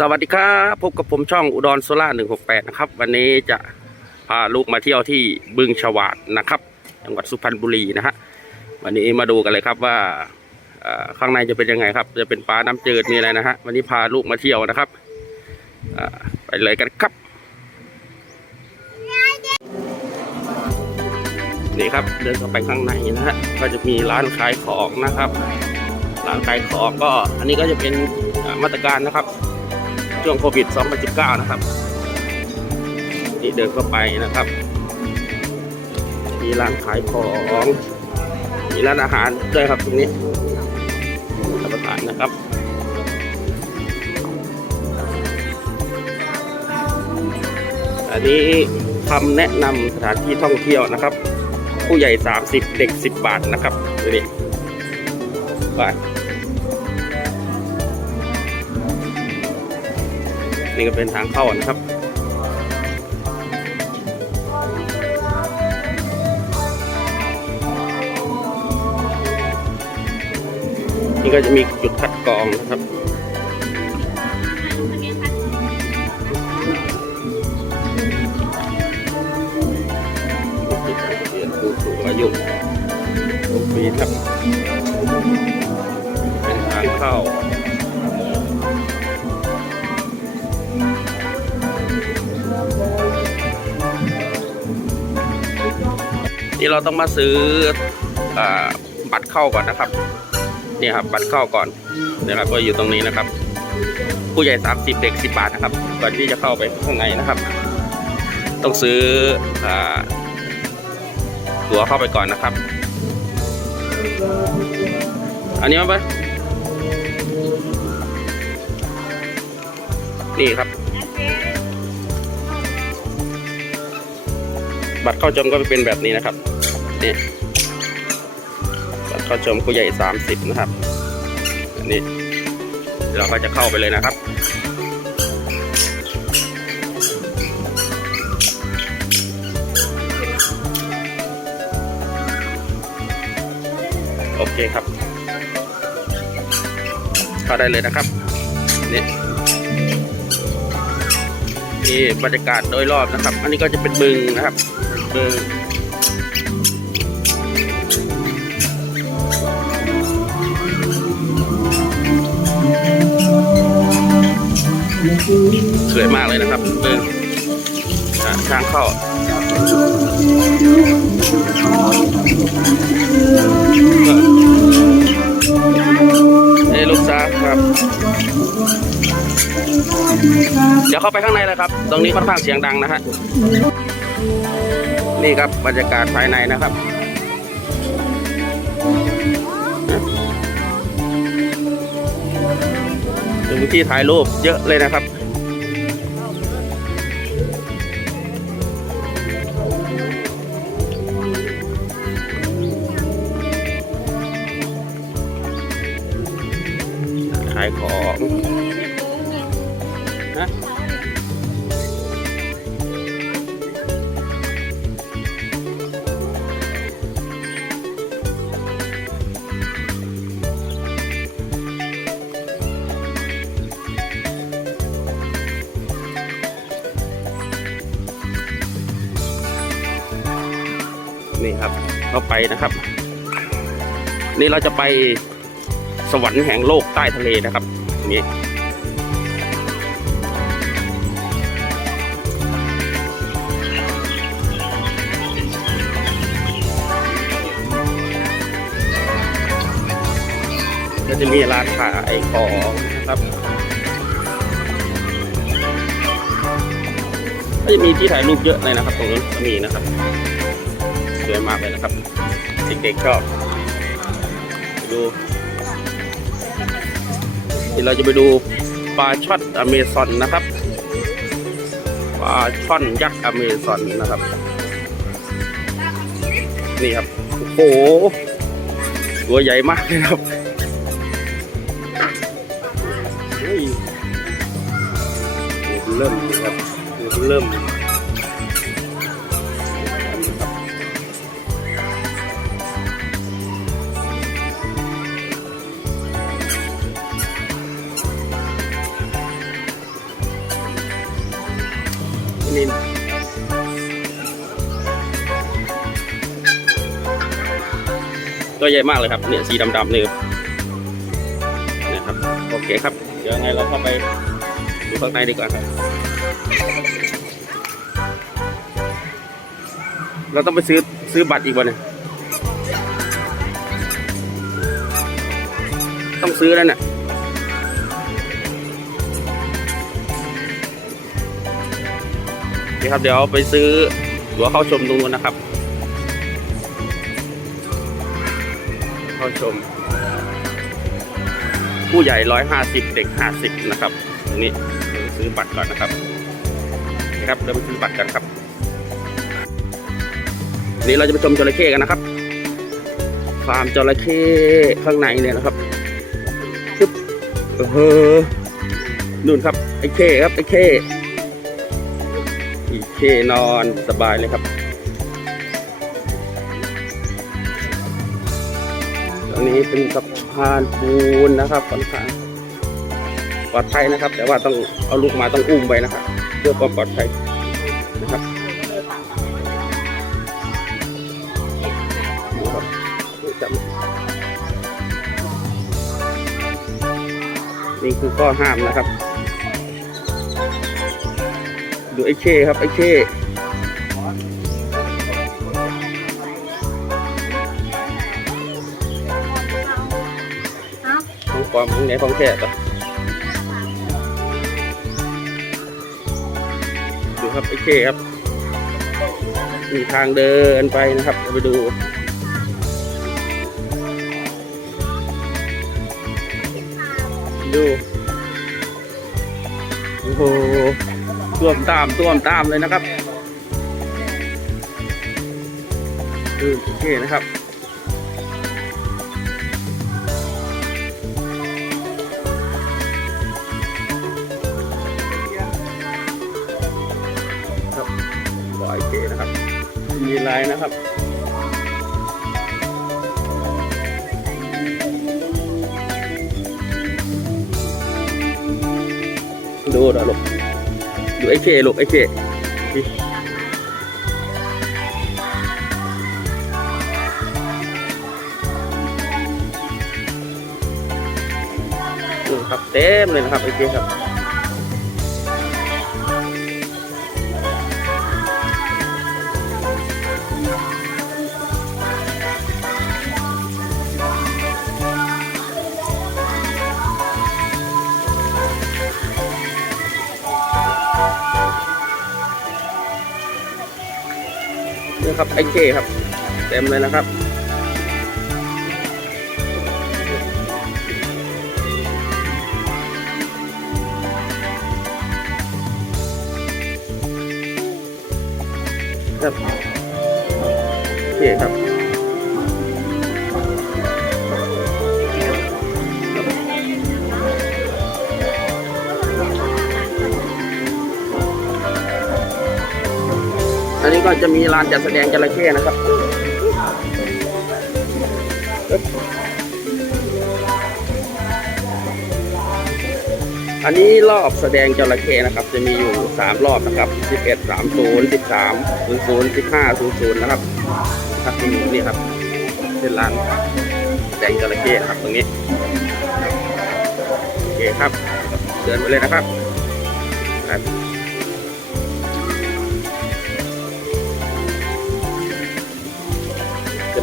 สวัสดีครับพบกับผมช่องอุดรโซล่า168 นะครับ วันนี้จะพาลูกมาเที่ยวที่บึงฉวาดนะครับ จังหวัดสุพรรณบุรีนะฮะวันนี้มาดูกันเลยครับว่าข้างในจะเป็นยังไงครับ จะเป็นปลาน้ำจืดมีอะไรนะฮะวันนี้พาลูกมาเที่ยวนะครับไปเลยกันครับ นี่ครับเดินเข้าไปข้างในนะฮะก็จะมีร้านขายของนะครับ ร้านขายของก็อันนี้ก็จะเป็นมาตรการนะครับ ช่วงโควิด 2019 นะครับ นี่เดินเข้าไปนะครับ มีร้านขายของมีร้านอาหารด้วยครับตรงนี้รับประทานนะครับอันนี้คำแนะนำสถานที่ท่องเที่ยวนะครับ ผู้ใหญ่ 30 เด็ก 10 บาทนะครับดูนี่ไป นี่ก็เป็นทางเข้านะครับ นี่ก็จะมีจุดคัดกรองนะครับผู้สูงอายุทุกปีครับ เป็นทางเข้า นี่เราต้องมาซื้ออบัตรเข้าก่อนนะครับนี่ครับบัตรเข้าก่อนนะครับก็อยู่ตรงนี้นะครับ ผู้ใหญ่ 30 เด็ก 10 บาทนะครับก่อนที่จะเข้าไปข้างในนะครับ ต้องซื้ออตั๋วเข้าไปก่อนนะครับ อันนี้มาปะนี่ครับ บัตรเข้าชมก็เป็นแบบนี้นะครับ นี่บัตรเข้าชมผู้ใหญ่30นะครับ อันนี้เราก็จะเข้าไปเลยนะครับโอเคครับ เข้าได้เลยนะครับนี่นี่บรรยากาศโดยรอบนะครับ อันนี้ก็จะเป็นบึงนะครับบึง สวยมากเลยนะครับบึงอ่าทางเข้าเอ้ยลูกซาครับ เดี๋ยวเข้าไปข้างในเลยครับ ตรงนี้ค่อนข้างเสียงดังนะฮะ นี่ครับบรรยากาศภายในนะครับ ที่ถ่ายรูปเยอะเลยนะครับขายของนะ เข้าไปนะครับ นี่เราจะไปสวรรค์แห่งโลกใต้ทะเลนะครับนี่ก็จะมีร้านขายของนะครับก็จะมีที่ถ่ายรูปเยอะเลยนะครับ ตรงนู้มีนะครับ สวยมากเลยนะครับเด็กๆชอบดูเดี๋ยวเราจะไปดูปลาช่อนอเมซอนนะครับปลาช่อนยักษ์อเมซอนนะครับ นี่ครับโอ้โหตัวใหญ่มากเลยครับเฮ้ยเริ่มเลยครับเริ่ม ตัวใหญ่มากเลยครับเนี่ยสีดำๆนี่นี่ยครับโอเคครับเดี๋ยวไงเราเข้าไปดูข้างในดีกว่าครับ เราต้องไปซื้อซื้อบัตรอีกวันเนี่ยต้องซื้อแล้วเนี่ยคครับเดี๋ยวไปซื้อหัวเข้าชมตรงนู้นนะครับ เข้าชม ผู้ใหญ่ร้อยห้าสิบเด็กห้าสิบนะครับตรงนี้เดี๋ยวซื้อบัตรก่อนนะครับนะครับเดี๋ยวไปซื้อบัตรกันครับนนี้เราจะไปชมจระเข้กันนะครับฟาร์มจระเข้ข้างในเนี่ยนะครับซึบเออนู่นครับไอ้เข้ครับไอ้เข้ไอ้เข้นอนสบายเลยครับ นี้เป็นสะพานปูนนะครับค่อนข้างปลอดภัยนะครับ แต่ว่าต้องเอาลูกมาต้องอุ้มไปนะครับเพื่อความปลอดภัยนะครับนี่คือข้อห้ามนะครับ ดูไอ้เข้ครับไอ้เข้ ไหนของแท้ต่อดูครับไอ้เข้ครับ มีทางเดินไปนะครับเราไปดูดูโอ้โหท่วมตามท่วมตามเลยนะครับโอเคนะครับ นะครับ ดูนะลูกดูไอ้เคลูกไอ้เคดูครับเต็มเลยนะครับไอ้เคครับ ครับไอเคครับ เต็มเลยนะครับครับโอเคครับ อันนี้ก็จะมีลานจัดแสดงจระเข้นะครับอันนี้รอบแสดงจระเข้นะครับ จะมีอยู่สามรอบนะครับสิบเอ็ดสามศูนย์สิบสามศูนย์ศูนย์สิบห้าศูนย์ศูนย์นะครับครับที่นี่ครับเป็นลานแสดงจระเข้ครับตรงนี้โอเคครับ เดินไปเลยนะครับครับ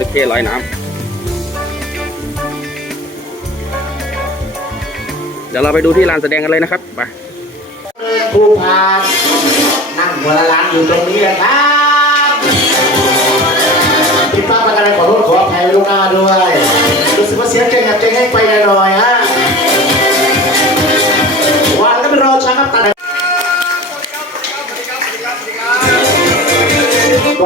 ระเข้ลอยน้ำเดี๋ยวเราไปดูที่ลานแสดงกันเลยนะครับไปผู้พานั่งหัวละล้านอยู่ตรงนี้นะครับพี่ป้าประกันขอโทษขออภัยไว้ล่วงหน้าด้วย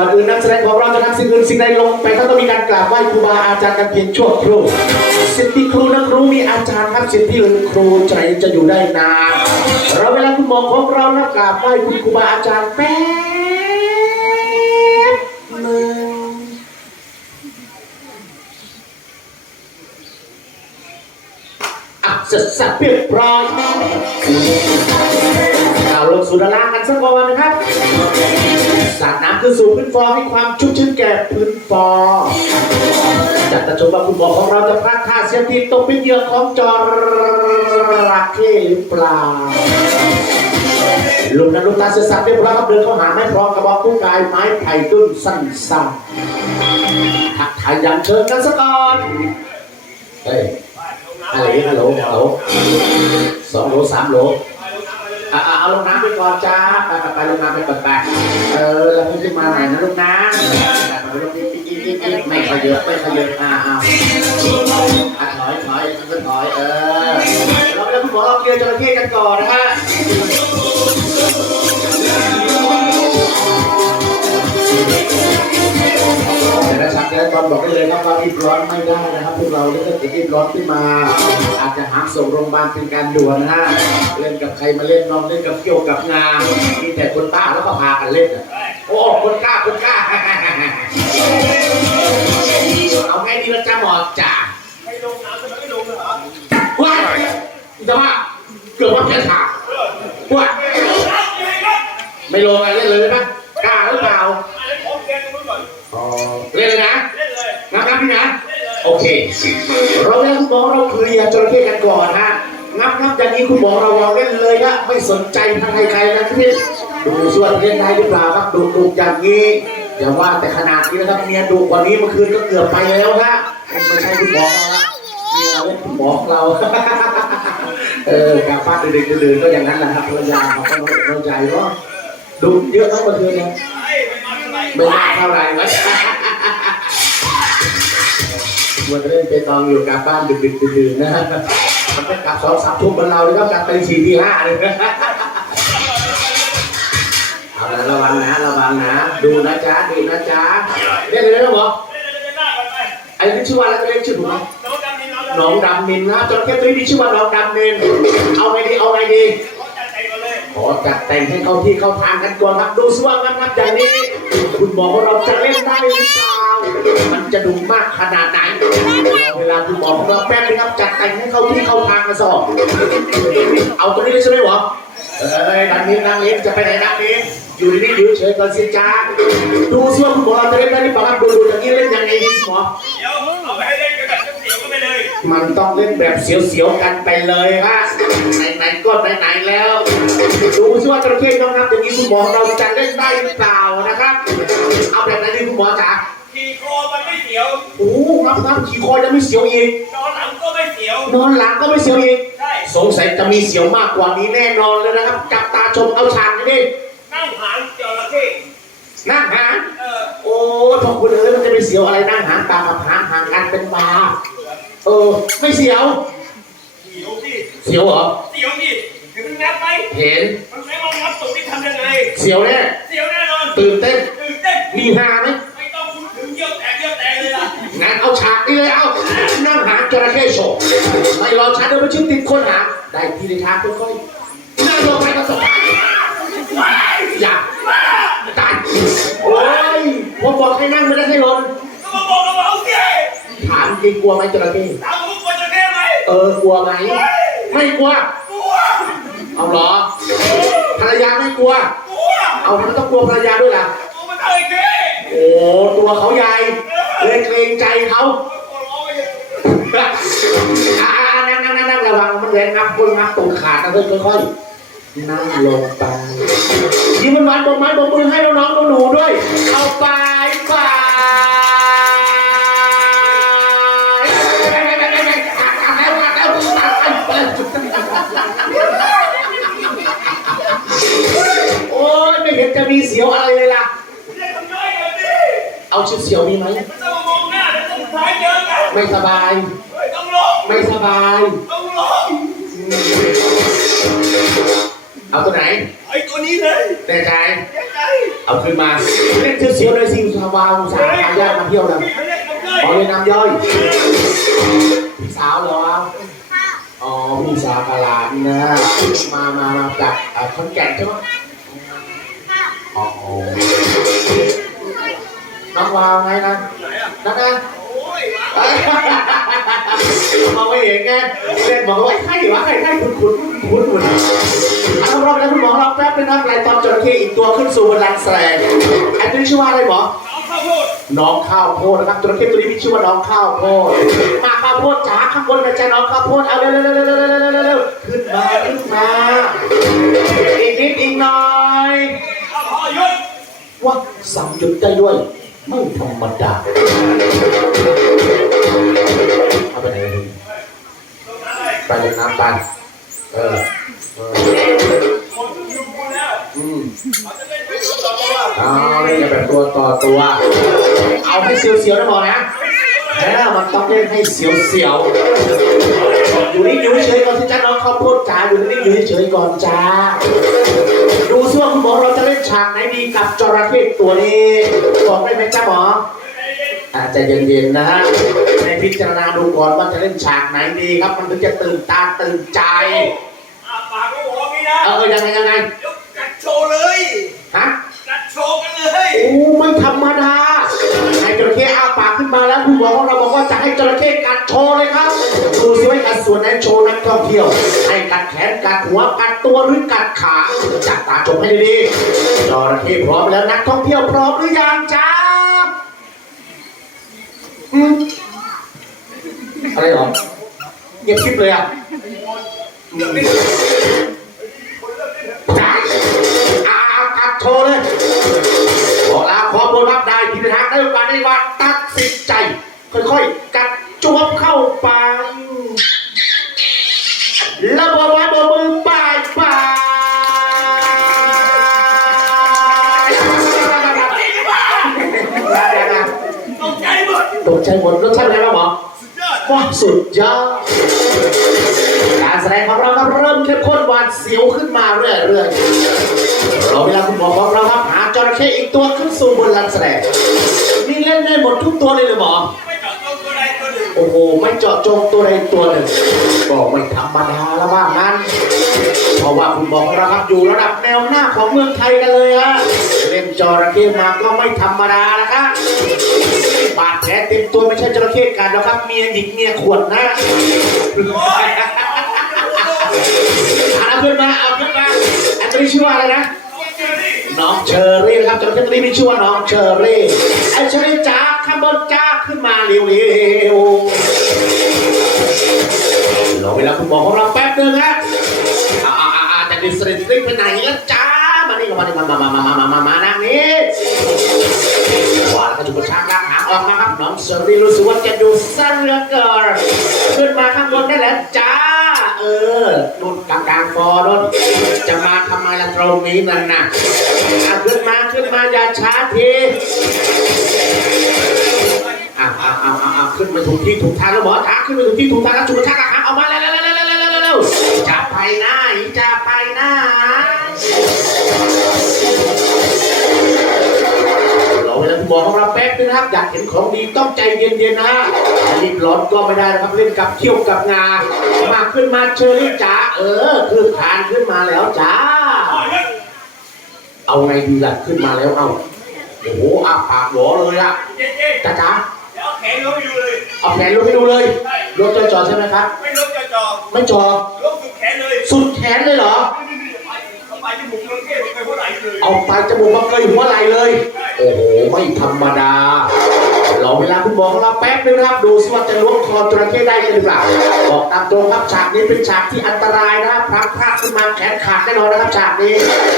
อนอื่นนักแสดงของเราจะทำสิ่งอื่นสิ่งใดลงไปก็ต้องมีการกราบไหว้ครูบาอาจารย์กันเพียงชั่วครู่สิทธิครูนักรู้มีอาจารย์ครับสิทธิครูใจจะอยู่ได้นานเราเวลาคุณหมอของเรานะกราบไหว้คุณครูบาอาจารย์แป๊บหนึ่งอะเสร็จสับเรียบร้อย ลงสู่ด้านล่างกันสักก่อนนะครับสาดน้ำขึ้นสู่พื้นฟองให้ความชุ่มชื้นแก่พื้นฟองจัดตะชมว่าคุณหมอของเราจะพลาดท่าเสียทีตกเป็นเหยื่อของจอระเข้หรือเปล่าลุงนันลุงตาเสียสัตว์เรียบร้อยครับเดินเข้าหาไม้พร้อมกระบอกกู้กายไม้ไผ่ดุ้นสั้นๆทักทายยันเชิญกันสักก่อนเฮ้ยอะไรนี่ฮัลโหลฮัลโหลสองโหลสามโหล เอาลงน้ำไปก่อนจ้า ไปไปไปลงน้ำไปก่อนไปเออแล้วขึ้นมาใหม่นะลูกนะไปลงนี่อีกอีกอีกไม่ขยับไม่ขยับอ่าอ่าอะถอยถอยมันถอยเออเราไปแล้วคุณหมอเราเคลียร์จระเข้กันก่อนนะฮะ แต่ละชักแล้วตอนบอกได้เลยครับว่ารีบร้อนไม่ได้นะครับ พวกเราถ้าเกิดรีบร้อนขึ้นมา อาจจะหามส่งโรงพยาบาลเป็นการด่วนนะฮะเล่นกับใครมาเล่นน้องเล่นกับเกี่ยวกับงานมีแต่คนบ้าแล้วก็พากันเล่นอะโอ้คนกล้าคนกล้าเอาไงดีละจ้าหมอจ๋าไม่ลงน้ำจะไม่ลงเหรอว้ายจะว่าเกือบว่าแพ้ขาดว้ายไม่ลงน้ำยังไรับไม่ลงอะไร นี้คุณหมอเราเราเล่นเลยนะไม่สนใจทางใครๆนะพี่ดูส่วนเล่นได้หรือเปล่าครับดูดูอย่างนี้อย่าว่าแต่ขนาดนี้นะครับเมียดูกว่านี้เมื่อคืนก็เกือบไปแล้วฮะไม่ใช่คุณหมอเราละเมียเล่นคุณหมอของเราเออกลับบ้านดึกๆดื่นๆก็อย่างนั้นแหละครับภรรยาเขาก็เข้าใจเนาะดูเยอะทั้งเมื่อคืนเนี่ยไม่มาทำไมไม่มาเท่าไหร่วะมันเล่นเปตองอยู่กลาบ้านดึกๆดื่นนะ มันก็กลับสองสามทุ่มเหมือนเราเลยก็กลับไปสี่ที่ห้าเลยเอาละระวังนะระวังนะ ดูนะจ๊ะดูนะจ๊ะเรียกเลยนะหมอเล่นเล่นหน้าก่อนไปไอ้นี่ชื่อว่าอะไรก็เรียกชื่อถูกไหมน้องดำนินน้องดำนินนะจระเข้ตัวนี้ชื่อว่าน้องดำนินเอาไงดีเอาไงดี ขอจัดแต่งให้เข้าที่เข้าทางกันก่อนครับ ดูสิว่างันงับอย่างนี้ คุณหมอของเราจะเล่นได้หรือเปล่า มันจะดุมากขนาดไหน เวลาคุณหมอของเราแป๊บนึงครับ จัดแต่งให้เข้าที่เข้าทางกันสอบเอาตัวนี้ใช่ไหมหมอเอ้ยดังนี้นางเล็กจะไปไหนดังนี้อยู่นี่อยู่เฉยก่อนสิจ้าดูสิว่าคุณหมอเราจะเล่นได้หรือเปล่าดูดูอย่างนี้เล่นยังไงดีคุณหมอเดี๋ยวเอาไปให้เล่นกันแบบ ไปเลย มันต้องเล่นแบบเสียวๆกันไปเลยฮะไหนๆก็ไหนๆแล้ว ดูซิว่าจระเข้น้องนับอย่างนี้คุณหมอเราจะเล่นได้หรือเปล่านะครับ เอาแบบไหนดีคุณหมอจ๋าขี่คอมันไม่เสียว โอ้โหนับนับขี่คอยังไม่เสียวอีกนอนหลังก็ไม่เสียวนอนหลังก็ไม่เสียวอีก ใช่สงสัยจะมีเสียวมากกว่านี้แน่นอนเลยนะครับ จับตาชมเอาฉากนี้ดินั่งหางจระเข้นั่งหาง เออ โอ้ทองคุณเอ้ยมันจะไปเสียวอะไรนั่งหางตากับหางห่างกันเป็นบา เออ ไม่เสียว เสียวที่เสียวเหรอ เสียวที่ถึงงับไหมเห็น มันไม่มางับตรงนี้ทำยังไง เสียวแน่ เสียวแน่นอน ตื่นเต้น ตื่นเต้น มีฮาไหมไม่ต้องพูดถึงเยี่ยวแตกเยี่ยวแตกเลยล่ะ งั้นเอาฉากนี้เลยเอา นั่งหางจระเข้โชว์ไม่รอช้าเดินไปชิ้นติดคนหางได้ทีในทางค่อยๆนั่งลงไปก็สบายอย่าตายโอ้ยผมบอกให้นั่งไม่ได้ให้ลงก็มาบอกเราว่าเอาเสียถามจริงกลัวไหมจระเข้ถามว่าพวกคนจะแก้ไหมเออกลัวไหมไม่กลัว กลัว เอาเหรอ ภรรยาไม่กลัว กลัว เอาทำไมต้องกลัวภรรยาด้วยล่ะกลัวมันอะไรแกโอ้ตัวเขาใหญ่เลยเกรงใจเขากลัวร้องไปอ่านั่งนั่งนั่งระวังมันแรงงับคนงับตูดขาดนะเพื่อนค่อยๆนั่งลงไปยิ้มมันหวานบอกไม้บอกมือให้น้องๆหนูๆด้วย เอาไปไป จะมีเสียวอะไรเลยล่ะเรียกทำย่อยกันดิเอาชุดเสียวมีไหมไม่ต้องมองหน้าเดี๋ยวต้องท้ายเจอกันไม่สบาย เฮ้ยต้องลงไม่สบาย ต้องลงเอาตัวไหนไอ้ตัวนี้เลยแน่ใจเจ๊ใจเอาขึ้นมาเล่นเสียวๆเลยสิสาวาวสาวพาญาติมาเที่ยวนะมีเขาเรียกทำย่อยขอเลยน้ำย่อยพี่สาวเหรออ๋อพี่สาวกะหลานนะ มามามาจากอ่อขอนแก่นใช่ไหม โอ้โหน้องวาวไงนะน้องนะมองไม่เห็นไงเล่นบอกว่าใช่หรวะใครใครคุณคุณคุณคุณเอารอบแล้วคุณหมอเราแป๊บนึงนะไล่ตอนจระเข้อีกตัวขึ้นสู่บนลังแสงไอตัวนี้ชื่อว่าอะไรหมอน้องข้าวโพดนะครับจระเข้ตัวนี้มีชื่อว่าน้องข้าวโพดมาข้าวโพดจ๋าข้างบนนะจ๊ะน้องข้าวโพดเอาเร็วเร็วเร็วเร็วเร็วขึ้นมาขึ้นมาอีกนิดอีกหน่อย ว่าสั่งหยุดได้ด้วย ไม่ธรรมดาเอาไปไหนไปเลยน้ำไปเออเอออืมเล่นเป็นตัวตัวเอาเล่นแบบตัวต่อตัว เอาให้เสียวๆนะหมอนะแล้มันต้องเล่นให้เสียวๆ อยู่นี่อยู่เฉยก่อนที่จ้าน้องเขาวโพดจ๋าอยู่นี่อยู่เฉยก่อนจ้า ดูซิว่าคุณหมอเราจะเล่นฉากไหนดี ระเข้ตัวนี้บอกได้ไหมจ้าหมออาจจะเย็นๆนะฮะในพิจารณาดูก่อนว่าจะเล่นฉากไหนดีครับ มันถึงจะตื่นตาตื่นใจอาปากก็บอกงี้นะเออยังไงยังไงเดี๋ยวกัดโชว์เลยฮะกัดโชว์กันเลยโอ้ไม่ธรรมดาให้จระเข้อ้าปากขึ้นมาแล้วคุณหมอของเราบอกว่าจะให้จระเข้กัดโชว์เลยครับดูสิว่ากัดส่วนไหนโชว์นักท่องเที่ยวให้กัดแขนกัดหัวกัดตัวหรือกัดขาจับตาชมให้ดีๆจ ระเข้พร้อมแล้วนักท่องเที่ยวพร้อมหรือยังจ้าอะไรหรอเงียบคลิปเลยอะเดี๋ยวนี้จ้าอากัดโชว์เลยขอลาขอบนรับได้ที่ทางได้โอกาสได้ว่าตัดสินใจ ค่อยๆ กัดจวบเข้าไปแล้วบอกว่าบ ใจหมดรสชาติอะไรบ้างหมอสุดยอดว้าสุดยอดการแสดงของเราครับเริ่มเข้มข้นหวานเสียวขึ้นมาเรื่อยๆรอเวลาคุณหมอของเราครับหาจระเข้อีกตัวขึ้นสู่บนลานแสดงนี่เล่นได้หมดทุกตัวเลยเหรือหมอไม่เจาะจงตัวใดตัวหนึ่งโอ้โหไม่เจาะจงตัวใดตัวหนึ่งก็ไม่ธรรมดาแล้วว่างั้น เพราะว่าคุณหมอของเราครับอยู่ระดับแนวหน้าของเมืองไทยกันเลยฮะเล่นจระเข้มาก็ไม่ธรรมดานะครับาดแผลเต็มตัวไม่ใช่จระเข้กันแล้วครับ เมียหญิงเมียขวดนะโอ้ยเอาขึ้นมาเอาขึ้นมาอันนี้ชื่อว่าอะไรนะน้องเชอรี่นะครับจระเข้ตัวนี้มีชื่อว่าน้องเชอรี่ไอเชอรี่จ้าข้างบนจ้าขึ้นมาเร็วๆรอเวลาคุณหมอของเราแป๊บนึงฮะ ดิสเรนซิ่งไปไหนแล้วจ้ามานี่มานี่มามามามามามามานั่งนี่ว่าแล้วก็จุกกระชากลากหางออกมาครับน้องเชอรี่รู้สึกว่าจะดูสั้นเหลือเกินขึ้นมาข้างบนได้แล้วจ้าเออนุ่นกลางกลางฟอนุ่นจะมาทำไมล่ะตรงนี้นั่นน่ะขึ้นมาขึ้นมาอย่าช้าทีอะอะอะอะอะขึ้นมาถูกที่ถูกทางแล้วหมอทักขึ้นมาถูกที่ถูกทางแล้วจุกกระชากลากหางออกมาเร็ว วจะไปไหนจะไปไหนเราเวลาคุณหมอของเราแป๊บนึงนะครับอยากเห็นของดีต้องใจเย็นๆนะรีบร้อนก็ไม่ได้นะครับเล่นกับเขี้ยวกับงามาขึ้นมาเชิญจ๋าเออขึ้นคานขึ้นมาแล้วจ้าเอาไงดีล่ะขึ้นมาแล้วเอาโอ้โหอาปากหวอเลยอะจ้าจ้าเดี๋ยวเอาแขนลงไปดูเลย เอาแขนลงให้ดูเลยรถจอๆใช่ไหมครับ ไม่ลบจะจอไม่จอลบสุดแขนเลยสุดแขนเลยเหรอเอาไปจมูกลงเทพลงไปหัวไหล่เลย เอาปลายจมูกมาเกยหัวไหล่เลย โอ้โห ไม่ธรรมดา รอเวลาคุณหมอของเราแป๊บนึงนะครับ ดูสิว่าจะล้วงคอจระเข้ได้หรือเปล่า บอกตามตรงครับฉากนี้เป็นฉากที่อันตรายนะครับพลัดพลาดขึ้นมาแขนขาดแน่นอนนะครับฉากนี้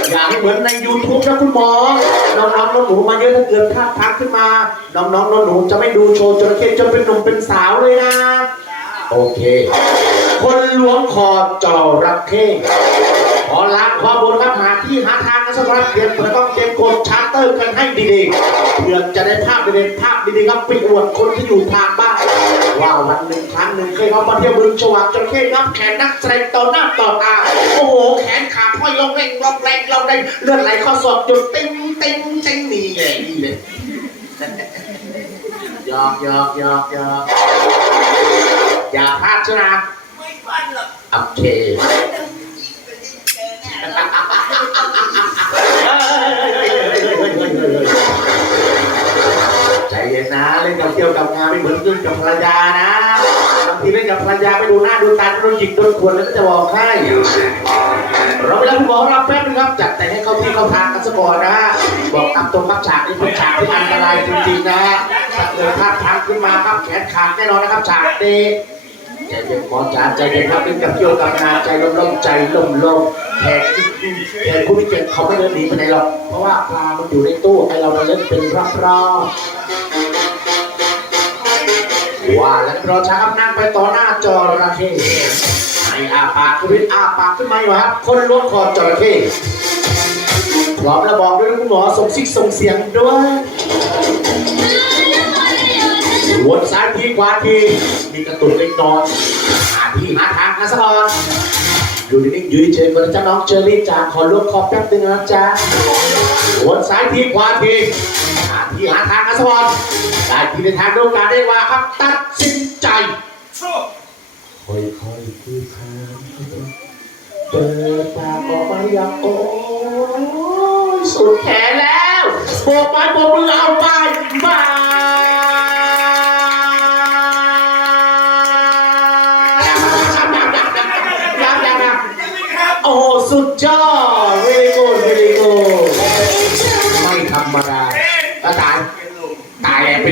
อย่าให้เหมือนใน YouTube นะคุณหมอ น้องๆหนูมาเยอะถ้าเกิดพลาดพลัดขึ้นมา น้องๆหนูจะไม่ดูโชว์จระเข้จนเป็นหนุ่มเป็นสาวเลยนะ โอเค คนล้วงคอจระเข้ ขอล้างความบนครับหาที่หาทางกันสักครับเตรียมประต้องเตรียมกดชาร์เตอร์กันให้ดีๆเพื่อจะได้ภาพเด็ดๆภาพดีๆครับไปอวดคนที่อยู่ทางบ้านว่าวันหนึ่งครั้งหนึ่งเคยเขามาเที่ยวบึงฉวากจระเข้นับแขนนักแสดงต่อหน้าต่อตาโอ้โหแขนขาห้อยลงเร่งลงแรงลงแรงเลือดไหลข้าศอกหยุดติ้งติ้งติ้งนี่ไงนี่เลยหยอกหยอกหยอกหยอกอย่าพลาดใช่ไหมไม่ฟันหรอกโอเค เกี่ยวกับงานไม่เหมือนเล่นกับภรรยานะต้องางทีเล่นกับภรรยาไปดูหน้าดูตาโดนหยิกโดนขวนแล้วก็จะบอกให้เราเวลาคุณหมอรับแป๊บนึงครับ จัดแต่งให้เขาที่เขาทางกันซะก่อนนะฮะบอกตามตรงครับฉากนี้เป็นฉากที่อันตรายจริงๆนะฮะเกิดพลาดทางขึ้นมาครับแขนขาดแน่นอนนะครับฉากนี้ใจเย็นหมอจ๋าใจเย็นครับเป็นกับโยกับนานใจล่มๆใจล่มๆแขกแขกผู้ที่เจ็บเขาไม่เดินหนีไปไหนหรอกเพราะว่าปลามันอยู่ในตู้ไอเราเล่นเป็นรอบๆ ว่าแล้วรอช้าครับนั่งไปต่อหน้าจอระเข้ไอ้อาปากคุณวิทย์อาปากขึ้นมาอยู่ครับ คนล้วงคอจระเข้พร้อมแล้วบอกด้วยคุณหมอส่งซิกส่งเสียงด้วยวนซ้ายทีขวาทีมีกระตุกเล็กน้อยหาที่หาทางนะสะออนอยู่นิ่งๆอยู่เฉยก่อนนะจ๊ะน้องเชอรี่จ๋าขอล้วงคอแป๊บนึงนะจ๊ะวนซ้ายทีขวาทีหาที่หาทางนะสะออน ได้ทีในทางโดยการได้ว่าครับตัดสินใจโชคค่อยๆคือคานเปิดปากออกมาอย่างโอ้ยสุดแขนแล้วโบกไม้โบกมือเอาไปมายังยังยังยังไงครับโอ้โหสุดยอด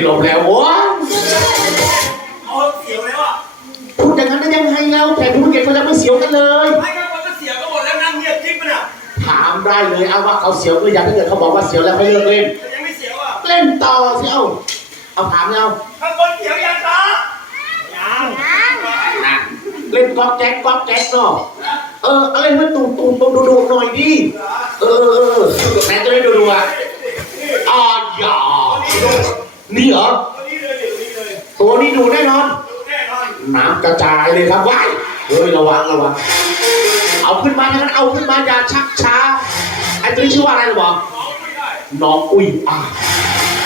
ล้วไปลมแล้วโอ้ยเอาเสียวแล้วอะพูดอย่างนั้นได้ยังไงเราแขกผู้เก่งเขายังไม่เสียวกันเลย ไม่งั้นมันก็เสียวก็หมดแล้วนั่งเงียบจิ๊บมันอะถามได้เลยเอาว่าเขาเสียวหรือยังถ้าเกิดเขาบอกว่าเสียวแล้วไม่เลิกเล่น แต่ยังไม่เสียวอะเล่นต่อสิเอาเอาถามเอาข้างบนเสียวยังคะยังนะเล่นก๊อกแก๊กก๊อกแก๊กเนาะเออเอาเล่นให้ตูมตูมตูมดูดูหน่อยดิเออเออเออไหนจะได้ดูดูอะอ่าอย่า นี่เหรอตัวนี้เลยเดี๋ยวนี้เลยตัวนี้ดูแน่นอนแน่นอนน้ำกระจายเลยครับว้ายเฮ้ยระวังระวังเอาขึ้นมาอย่างนั้นเอาขึ้นมาอย่าชักช้าไอ้ตัวนี้ชื่อว่าอะไรหรอบอกน้องไม่ได้น้องอุ้ยอ่า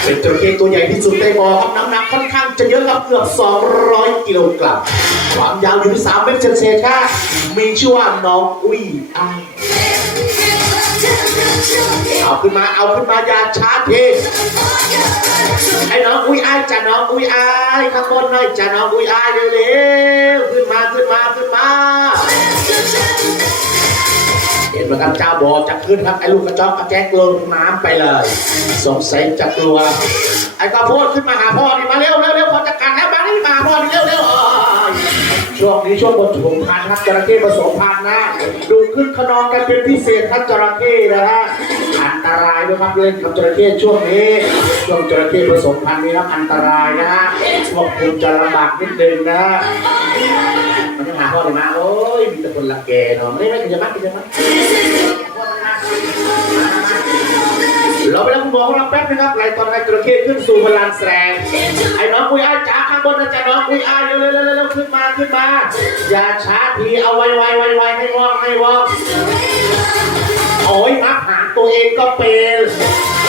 เป็นจระเข้ตัวใหญ่ที่สุดในบ่อครับน้ำหนักค่อนข้างจะเยอะครับเกือบ 200 กิโลกรัมความยาวอยู่ที่3เมตรเศษครับมีชื่อว่าน้องอุ้ยอ่า เอาขึ้นมา เอาขึ้นมาอย่าช้าเทไอ้น้องอุ้ยอ้ายจ้ะน้องอุ้ยอ้ายข้างบนหน่อยจ้ะน้องอุ้ยอ้ายเร็วๆขึ้นมาขึ้นมาขึ้นมา เห็นไหมครับเจ้าบอกจะขึ้นครับไอ้ลูกกระจอกกระแจกลงน้ำไปเลย สงสัยจะกลัว ไอ้กระโพดขึ้นมาหาพ่อนี่มาเร็วเร็วเร็วพอจะกันแล้วมานี่มาพ่อนี่เร็วเร็ว ช่วงนี้ช่วงบนถุงพันธุ์ครับจระเข้ผสมพันธุ์นะ ดูขึ้นขนองกันเป็นพิเศษครับจระเข้นะฮะอันตรายด้วยครับเล่นกับจระเข้ช่วงนี้ ช่วงจระเข้ผสมพันธุ์นี้ครับอันตรายนะฮะพวกคุณจะลำบากนิดนึงนะมันจะหาพ่อเลยมาโอ้ยมีแต่คนรังแกเนาะไม่ไม่กินจะมัดกินจะมัด เราไปแล้วคุณหมอของเราแป๊บนะครับไล่ตอนไอ้จระเข้ขึ้นสู่พลังแสงไอ้น้องคุยอ้ายจ๋าข้างบนนะจ๊ะน้องคุยอ้ายเร็วเร็วเร็วขึ้นมาขึ้นมา อย่าช้าทีเอาไวไวไวไวให้ว่องให้ว่องโอ้ยมักหางตัวเองก็เป็น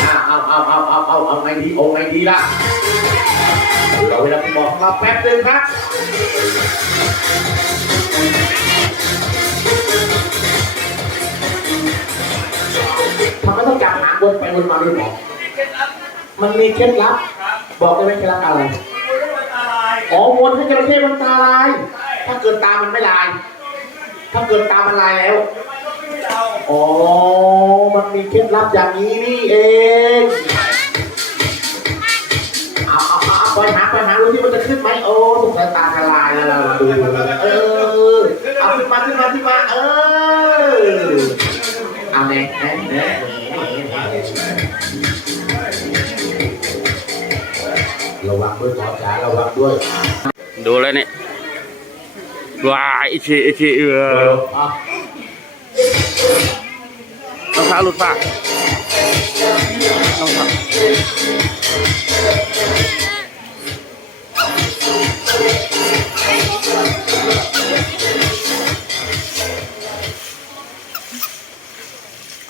เอาเอาเอาเอาเอาเอาเอาไงดีเอาไงดีล่ะเราเวลาคุณหมอของเราแป๊บนึงครับ วนไปวนมาด้วยหมอนี่เคล็ดลับมันมีเคล็ดลับ บอกได้ไหมเคล็ดลับอะไรคุณไม่มันอะไรอ๋อวนให้จระเข้มันตาลาย ถ้าเกิดตามันไม่ลาย ถ้าเกิดตามันลายแล้วอ๋อ มันมีเคล็ดลับอย่างนี้นี่เองเอาเอาเอาปล่อยหางปล่อยหาดูที่มันจะขึ้นไหมโอ้สงสัยตาจะลายแล้วเราดูเออ เอาขึ้นมาขึ้นมาขึ้นมาเออเอาแน่แน่แน่ ด้วยหมอจ๋าระวังด้วย ดูแล้วเนี่ยว้ายอิชิอิชิเออเอารองเท้าหลุดปากรองเท้า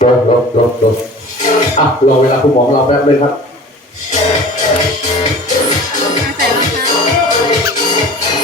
ลดลดลดลดอะรอเวลาคุณหมอเราแป๊บนึงครับ Thank you.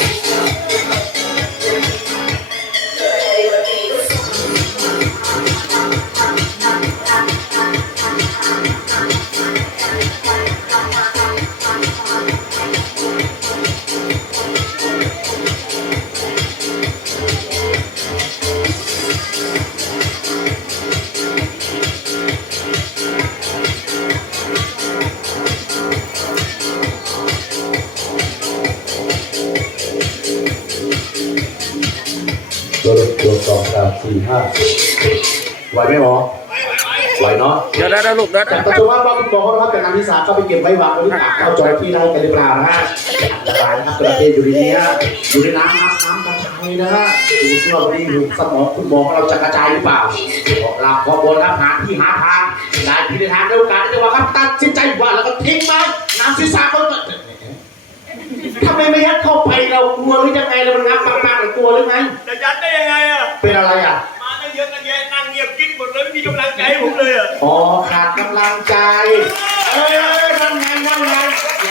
แล้วลูกเดี๋ยวแต่ปัจจุบันเราคุณหมอเขานะครับจากการที่สามก็ไปเก็บไว้วางไว้ที่ปากเข้าจอยที่ได้กันหรือเปล่านะฮะอันตรายนะครับประเทศอยู่ในนี้ฮะอยู่ในน้ำน้ำน้ำกระจายนะฮะดูซิว่าวันนี้อยู่สมองคุณหมอของเราจะกระจายหรือเปล่าหลับขอบนครับหาที่หาทางได้ที่ในทางได้โอกาสได้จังหวะครับตัดสินใจว่าแล้วก็ทิ้งไปน้ำศีรษะคนก็ทำไมไม่ยัดเข้าไปเรากลัวหรือยังไงเรามันงับปากๆหรือกลัวหรือไงจะยัดได้ยังไงอะเป็นอะไรอะ เยอะตั้งแยะนั่งเงียบกิ๊บหมดเลยไม่มีกำลังใจให้ผมเลยอะอ๋อขาดกำลังใจ เอ้ยนั่นไงนั่นไง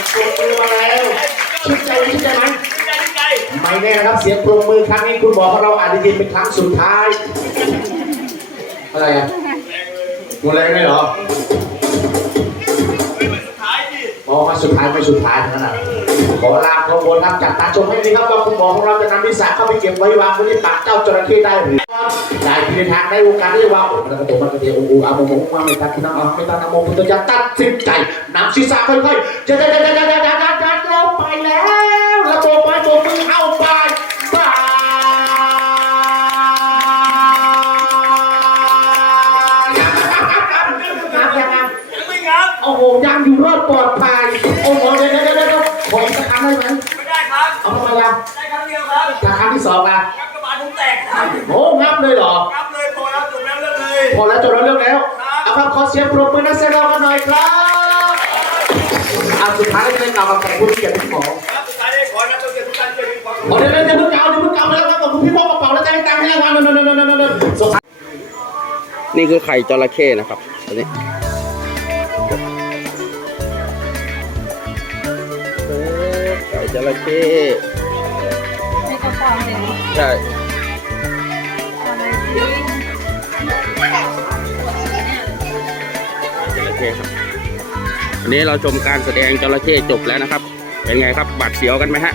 เสียงปรบมือมาแล้วชื่นใจไหมชื่นใจไหมดีใจดีใจไม่แน่นะครับเสียงปรบมือครั้งนี้คุณหมอของเราอาจจะยินเป็นครั้งสุดท้าย อะไรอะหมดแรงเลยเหรอ มองมาสุดท้ายไม่สุดท้ายนั่นแหละขอลาขอบนครับจัดตาชมให้ดีครับว่าคุณหมอของเราจะนำวิสาเข้าไปเก็บไว้วางไว้ที่ปากเจ้าจระเข้ได้หรือได้ที่ในทางได้วงการได้ว่าโอ้มันกระโดดมันกระเดียวโอ้โหอาโมโมมาไม่ตัดที่น้ำเอาไม่ตัดน้ำโมพุทธจ้าตัดสินใจนำศีรษะค่อยๆจะจะจะจะจะจะจะจะจะเราไปแล้วแล้วโบไปโบมือเอาไปบายนับยังไงยังไม่งับโอ้โหยังอยู่รอดปลอดภัย เอาทำไมล่ะได้ครั้งเดียวครับแต่ครั้งที่สองล่ะงับกระบาลผมแตกครับโอ้งับเลยเหรองับเลยพอแล้วจบแล้วเลิกเลยพอแล้วจบแล้วเรื่องแล้วเอาครับขอเสียงปรบมือนักแสดงกันหน่อยครับอันสุดท้ายจะเป็นกล่าวกับแขกผู้มีเกียรติพี่หมอครับสุดท้ายได้ขอนะต้องเจอทุกท่านเจอทุกคนโอ้เดี๋ยวเดี๋ยวเดี๋ยวเพิ่งเก่าเดี๋ยวเพิ่งเก่าแล้วครับผมพี่พ่อกระเป๋าแล้วจะให้ตังค์ให้รางวัลนั่นนั่นนั่นนั่นนั่นสงสารนี่คือไข่จระเข้นะครับอันนี้ จระเข้ในกระป๋องหนึ่งใช่อะไรสิจระเข้ครับวันนี้เราชมการแสดงจระเข้จบแล้วนะครับ เป็นไงครับบาดเสียวกันไหมฮะ